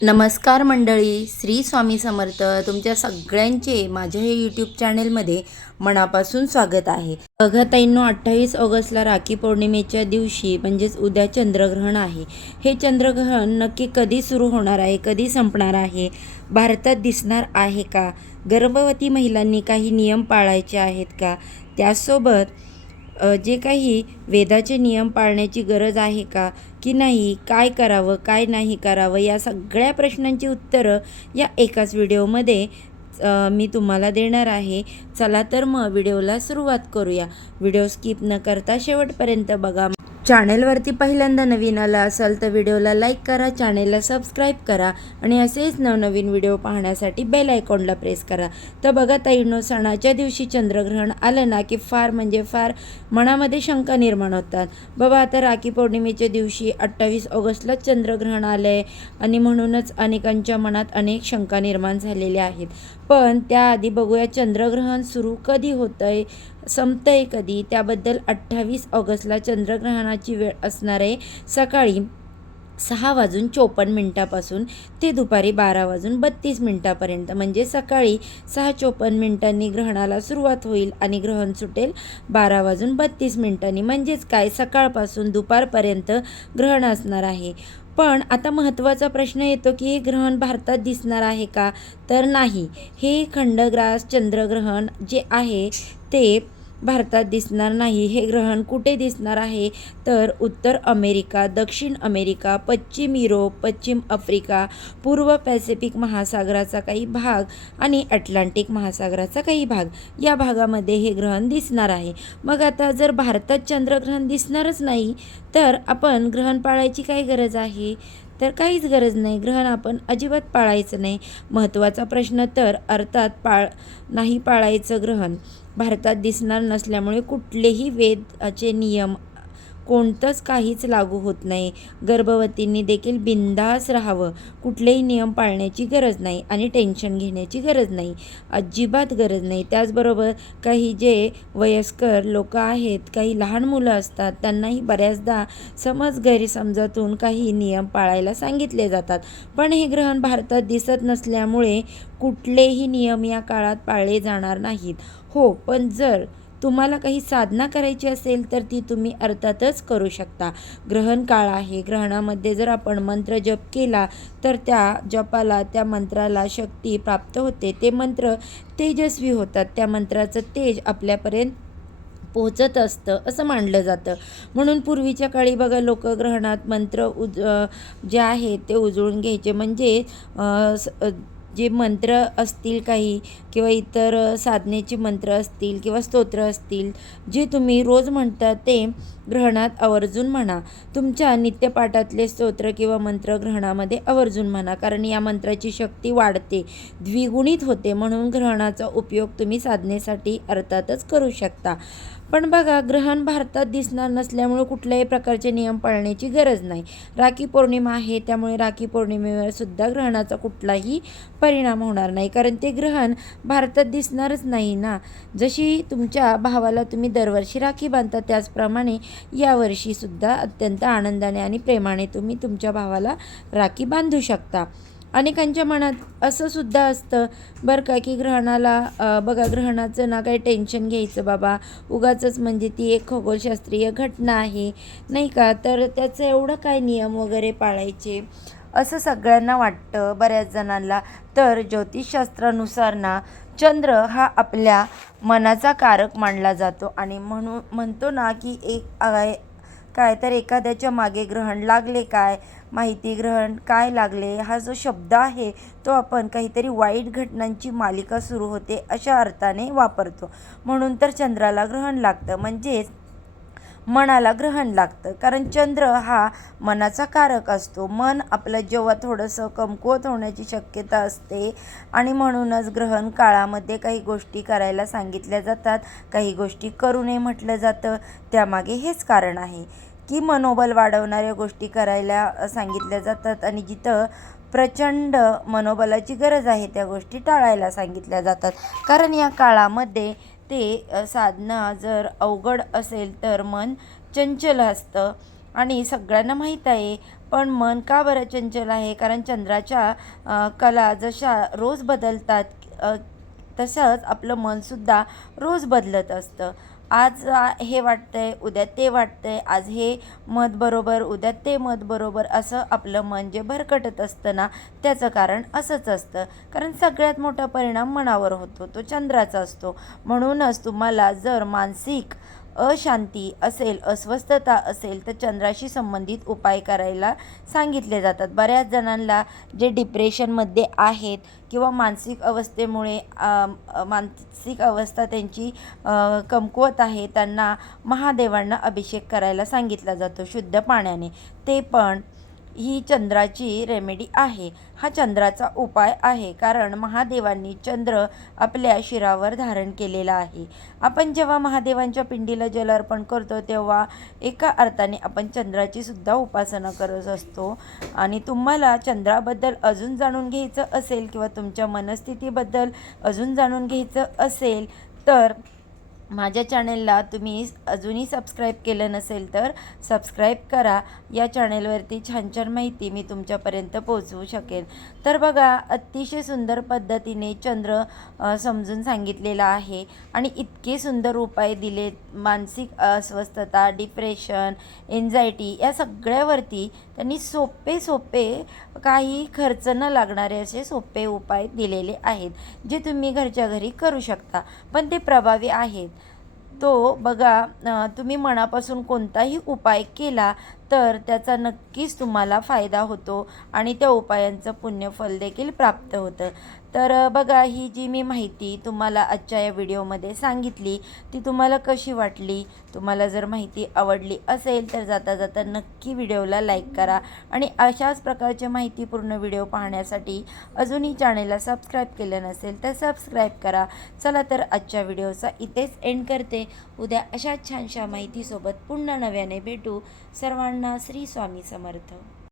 नमस्कार मंडळी, श्री स्वामी समर्थ. तुमच्या सगळ्यांचे माझ्या हे यूट्यूब चॅनेलमध्ये मनापासून स्वागत आहे. बघा ताईंनो, 28 ऑगस्टला राखी पौर्णिमेच्या दिवशी म्हणजेच उद्या चंद्रग्रहण आहे. हे चंद्रग्रहण नक्की कधी सुरू होणार आहे, कधी संपणार आहे, भारतात दिसणार आहे का, गर्भवती महिलांनी काही नियम पाळायचे आहेत का, त्यासोबत जे काही वेदाचे नियम पाळण्याची गरज आहे का की नाही, काय करावं काय नाही करावं, या सगळ्या प्रश्नांची उत्तरं या एकाच व्हिडिओमध्ये मी तुम्हाला देणार आहे. चला तर मग व्हिडिओला सुरुवात करूया. व्हिडिओ स्किप न करता शेवटपर्यंत बघा. चॅनेलवरती पहिल्यांदा नवीन आला असाल तर व्हिडिओला लाईक करा, चॅनेलला सबस्क्राईब करा आणि असेच नवनवीन व्हिडिओ पाहण्यासाठी बेल आयकॉनला प्रेस करा. तर बघा ताईंनो, सणाच्या दिवशी चंद्रग्रहण आलं ना की फार म्हणजे फार मनामध्ये शंका निर्माण होतात. बाबा, आता राखी पौर्णिमेच्या दिवशी 28 ऑगस्टला चंद्रग्रहण आलं आहे आणि म्हणूनच अनेकांच्या मनात अनेक शंका निर्माण झालेल्या आहेत. पण त्याआधी बघूया चंद्रग्रहण सुरू कधी होतं आहे, संपतं आहे कधी. त्याबद्दल 28 ऑगस्टला चंद्रग्रहणाची वेळ असणार आहे सकाळी 6:54 ते दुपारी 12:32 म्हणजे सकाळी 6:54 ग्रहणाला सुरुवात होईल आणि ग्रहण सुटेल 12:32 म्हणजेच काय, सकाळपासून दुपारपर्यंत ग्रहण असणार आहे. पण आता महत्त्वाचा प्रश्न येतो की हे ग्रहण भारतात दिसणार आहे का, तर नाही. हे खंडग्रास चंद्रग्रहण जे आहे ते भारतात दिसणार नाही. हे ग्रहण कुठे दिसणार आहे, तर उत्तर अमेरिका, दक्षिण अमेरिका, पश्चिम युरोप, पश्चिम आफ्रिका, पूर्व पॅसिफिक महासागराचा काही भाग आणि अटलांटिक महासागराचा काही भाग, या भागामध्ये हे ग्रहण दिसणार आहे. मग आता जर भारतात चंद्रग्रहण दिसणारच नाही तर आपण ग्रहण पाळायची काय गरज आहे, तर काहीच गरज नाही. ग्रहण आपण अजिबात पाळायचं नाही. महत्त्वाचा प्रश्न तर अर्थात नाही पाळायचं ग्रहण. भारतात दिसणार नसल्यामुळे कुठलेही वेदाचे नियम कोणतंच काहीच लागू होत नाही. गर्भवतींनी देखील बिनधास्त राहावं, कुठलेही नियम पाळण्याची गरज नाही आणि टेन्शन घेण्याची गरज नाही, अजिबात गरज नाही. त्याचबरोबर काही जे वयस्कर लोक आहेत, काही लहान मुलं असतात, त्यांनाही बऱ्याचदा गैरसमजातून काही नियम पाळायला सांगितले जातात. पण हे ग्रहण भारतात दिसत नसल्यामुळे कुठलेही नियम या काळात पाळले जाणार नाहीत. हो, पण जर तुम्हाला काही साधना करायची असेल तर ती तुम्ही अर्थातच करू शकता. ग्रहण काळ आहे, ग्रहणामध्ये जर आपण मंत्र जप केला तर त्या जपाला, त्या मंत्राला शक्ती प्राप्त होते. ते मंत्र तेजस्वी होतात, त्या मंत्राचं तेज आपल्यापर्यंत पोहोचत असतं असं मानलं जातं. म्हणून पूर्वीच्या काळी बघा, लोक ग्रहणात मंत्र जे आहे ते उजळून घ्यायचे. म्हणजे जे मंत्र असतील काही किंवा इतर साधनेचे मंत्र असतील किंवा स्तोत्र असतील जे तुम्ही रोज म्हणता ते ग्रहणात आवर्जून म्हणा. तुमच्या नित्यपाठातले स्तोत्र किंवा मंत्र ग्रहणामध्ये आवर्जून म्हणा, कारण या मंत्राची शक्ती वाढते, द्विगुणित होते. म्हणून ग्रहणाचा उपयोग तुम्ही साधनेसाठी अर्थातच करू शकता. पण बघा, ग्रहण भारतात दिसणार नसल्यामुळे कुठल्याही प्रकारचे नियम पाळण्याची गरज नाही. राखी पौर्णिमा आहे, त्यामुळे राखी पौर्णिमेवर सुद्धा ग्रहणाचा कुठलाही परिणाम होणार नाही, कारण ते ग्रहण भारतात दिसणारच नाही ना. जशी तुमच्या भावाला तुम्ही दरवर्षी राखी बांधता, त्याचप्रमाणे यावर्षीसुद्धा अत्यंत आनंदाने आणि प्रेमाने तुम्ही तुमच्या भावाला राखी बांधू शकता. अनेकांच्या मनात असं सुद्धा असतं बरं का की ग्रहणाला बघा, ग्रहणाचं ना काही टेन्शन घ्यायचं बाबा, उगाचच म्हणजे ती एक खगोलशास्त्रीय घटना आहे नाही का, तर त्याचं एवढं काय नियम वगैरे पाळायचे असं सगळ्यांना वाटतं, बऱ्याच जणांना. तर ज्योतिषशास्त्रानुसार ना चंद्र हा आपल्या मनाचा कारक मानला जातो आणि म्हणतो ना की काय तर एखाद्याच्या मागे ग्रहण लागले, काय माहिती, ग्रहण काय लागले, हा जो शब्द आहे तो आपण काहीतरी वाईट घटनांची मालिका सुरू होते अशा अर्थाने वापरतो. म्हणून तर चंद्राला ग्रहण लागतं, म्हणजेच मनाला ग्रहण लागतं, कारण चंद्र हा मनाचा कारक असतो. मन आपलं जेव्हा थोडंसं कमकुवत होण्याची शक्यता असते आणि म्हणूनच ग्रहण काळामध्ये काही गोष्टी करायला सांगितल्या जातात, काही गोष्टी करू नये म्हटलं जातं. त्यामागे हेच कारण आहे की मनोबल वाढवणाऱ्या गोष्टी करायला सांगितल्या जातात आणि जिथं प्रचंड मनोबलाची गरज आहे त्या गोष्टी टाळायला सांगितल्या जातात. कारण या काळामध्ये ते साधना जर अवघड असेल तर मन चंचल असतं आणि सगळ्यांना माहीत आहे पण मन का बरं चंचल आहे? कारण चंद्राच्या कला जशा रोज बदलतात, तसंच आपलं मनसुद्धा रोज बदलत असतं. आज हे वाटतंय, उद्या ते वाटतंय, आज हे मत बरोबर, उद्या ते मत बरोबर, असं आपलं मन जे भरकटत असतं ना, त्याचं कारण असंच असतं. कारण सगळ्यात मोठा परिणाम मनावर होतो, तो चंद्राचा असतो. म्हणूनच तुम्हाला जर मानसिक अशांती असेल, अस्वस्थता असेल, तर चंद्राशी संबंधित उपाय करायला सांगितले जातात. बऱ्याच जणांना जे डिप्रेशनमध्ये आहेत किंवा मानसिक अवस्थेमुळे मानसिक अवस्था त्यांची कमकुवत आहे, त्यांना महादेवांना अभिषेक करायला सांगितला जातो शुद्ध पाण्याने. ते पण ही चंद्राची रेमेडी आहे. हा चंद्राचा उपाय आहे, कारण महादेवांनी चंद्र आपल्या शिरावर धारण केलेला आहे. आपण जेव्हा महादेवांच्या पिंडीला जल अर्पण करतो, तेव्हा एका अर्थाने आपण चंद्राची सुद्धा उपासना करत असतो. आणि तुम्हाला चंद्राबद्दल अजून जाणून घ्यायचं असेल किंवा तुमच्या मनस्थितीबद्दल अजून जाणून घ्यायचं असेल, तर माझ्या चॅनेलला तुम्ही अजूनही सबस्क्राईब केलं नसेल तर सबस्क्राईब करा. या चॅनेलवरती छान छान माहिती मी तुमच्यापर्यंत पोहोचवू शकेन. तर बघा, अतिशय सुंदर पद्धतीने चंद्र समजून सांगितलेला आहे आणि इतके सुंदर उपाय दिलेत. मानसिक अस्वस्थता, डिप्रेशन, एन्झायटी या सगळ्यावरती त्यांनी सोपे सोपे, काही खर्च न लागणारे असे सोपे उपाय दिलेले आहेत, जे तुम्ही घरच्या घरी करू शकता. पण ते प्रभावी आहेत. तो बघा, तुम्ही मनापासून कोणताही उपाय केला तर त्याचा नक्कीच तुम्हाला फायदा होतो आणि त्या उपायांचं पुण्यफल देखील प्राप्त होतं. तर बघा, ही जी मी माहिती तुम्हाला आजच्या या व्हिडिओमध्ये सांगितली, ती तुम्हाला कशी वाटली? तुम्हाला जर माहिती आवडली असेल तर जाता जाता नक्की व्हिडिओला लाईक करा आणि अशाच प्रकारचे माहितीपूर्ण व्हिडिओ पाहण्यासाठी अजूनही चॅनेलला सबस्क्राईब केलं नसेल तर सबस्क्राईब करा. चला तर आजच्या व्हिडिओचा इथेच एंड करते. उद्या अशाच छानशा माहितीसोबत पुन्हा नव्याने भेटू. सर्वांना श्री स्वामी समर्थ.